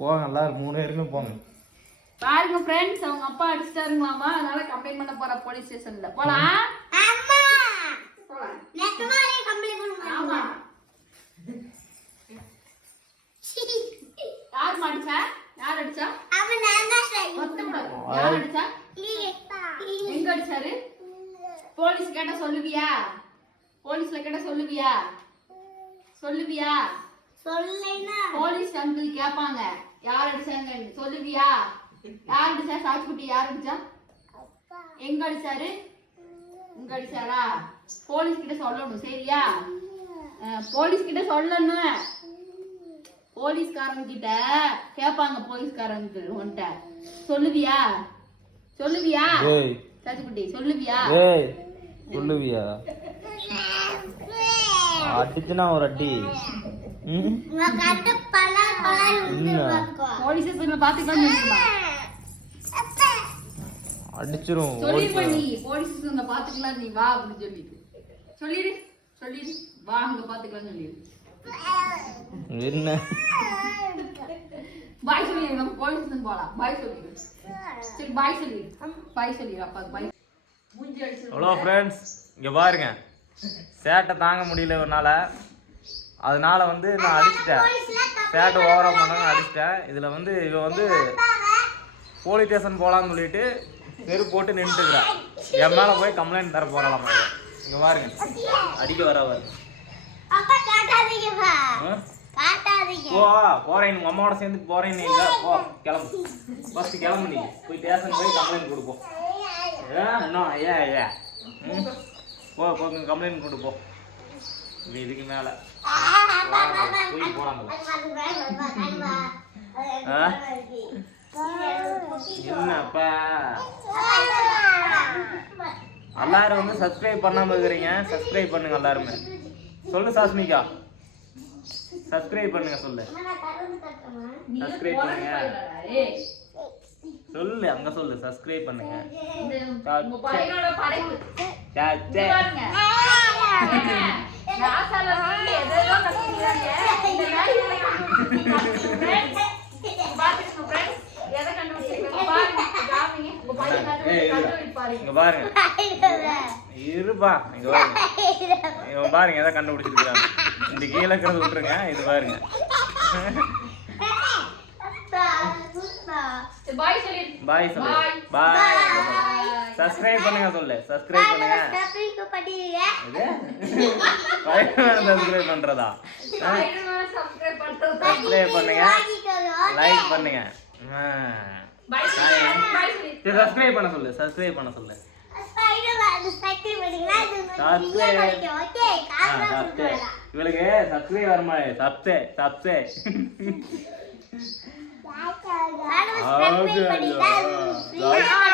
போங்க எல்லாரும் மூணு பேருமே போங்க. பாருங்க ஃப்ரெண்ட்ஸ் அவங்க அப்பா அடிச்சிட்டாருங்களாமா? அதனால கம்ப்ளைண்ட் பண்ண போற போலீஸ் ஸ்டேஷன்ல போலாம். அம்மா! போலாம். பண்ணுங்க ஆமா. யார் அடிச்சா? யார் அடிச்சா? அவன் நான் தான் மொத்தம். யார் அடிச்சா? எங்க அடிச்சாரு? போலீஸ் கேட்டா சொல்லுவியா? போலீஸ்ல கேட்டா சொல்லுவியா? சொல்லுவியா? சொல்லேனா போலீஸ் அங்கிள் கேட்பாங்க யார் அடிச்சாங்கன்னு சொல்லுவியா? யார் அடிச்சா? சாட்சிக்குட்டி யார் அடிச்சா? எங்க அடிச்சாரு? இங்க அடிச்சாரா? போலீஸ் கிட்ட சொல்லணும் சரியா? போலீஸ் கிட்ட சொல்லணும். போலீஸ்காரங்க கிட்ட கேட்பாங்க போலீஸ்காரங்க உன்கிட்ட. சொல்லுவியா? சொல்லுவியா? ஏய் சாட்சிக்குட்டி சொல்லுவியா? சொல்லுவியா? அடிச்சுனா ஒரு அடி. அடிச்சிரும் நீ போலீஸ் ஸ்டேஷன்ல பாத்துக்கலாம் நீ வா அப்படின்னு சொல்லிட்டு. சொல்லிடு சொல்லிடு வா அங்க பாத்துக்கலாம் சொல்லிடு என்ன? பாய் சொல்லிடு நம்ம போலீஸ் போலாம். பாய் சொல்லிடு சரி பாய் சொல்லிடு பாய் சொல்லிடு அப்பா பாய். மூஞ்சி அடிச்சு ஹலோ ஃப்ரெண்ட்ஸ் இங்கே பாருங்க. சேட்டை தாங்க முடியல இவனால. அதனால வந்து நான் அடிச்சிட்டேன். சேட்டை ஓவரா பண்ண அடிச்சிட்டேன். இதில் வந்து இவன் வந்து போலீஸ் ஸ்டேஷன் போகலான்னு சொல்லிட்டு தெரு போட்டு நின்றுக்கிறான் என் மேலே போய் கம்ப்ளைண்ட் தர போகலாமா இங்கே பாருங்க. அடிக்க வர? காட்டாதீங்க போ போறேன். உங்க அம்மாவோட சேர்ந்து போறேன் நீங்க போ கிளம்பு. ஃபர்ஸ்ட் கிளம்பு நீ. போய் ஸ்டேஷன் போய் கம்ப்ளைண்ட் கொடுப்போம். ஏன் என்ன ஏன் ஏன்? ம்? போ போ கம்ப்ளைண்ட் கொடு போ. நீ இதுக்கு மேல. போய் ஆ? என்னப்பா? எல்லாரும் வந்து சப்ஸ்கிரைப் பண்ணாம இருக்கிறீங்க. சப்ஸ்கிரைப் பண்ணுங்க எல்லாருமே. சொல்லு சாஸ்மிகா. சப்ஸ்கிரைப் பண்ணுங்க சொல்லு. Subscribe பண்ணுங்க. சொல்லு அங்க சொல்லு. சப்ஸ்கிரைப் பண்ணுங்க. இங்க பாருங்க இருப்பா இங்க பாருங்க இங்க பாருங்க எதை கண்டுபிடிச்சிருக்காங்க இந்த கீழே இருக்கிறது விட்டுருங்க இது பாருங்க பாய் சொல்லி. பாய் சொல்லு. பாய் சப்ஸ்கிரைப் பண்ணுங்க சொல்லு. சப்ஸ்கிரைப் பண்ணுங்க. சப்ஸ்கிரைப் பண்றதா? சப்ஸ்கிரைப் பண்றது? சப்ஸ்கிரைப் பண்ணுங்க. லைக் பண்ணுங்க. பாய் சொல்லி. சப்ஸ்கிரைப் பண்ண சொல்லு. சப்ஸ்கிரைப் பண்ண சொல்லு. இவளுக்கு சப்ஸ்கிரைப் வரமா சப்சே சப்சே சப்ஸ்கிரைப் பண்ணிட்டா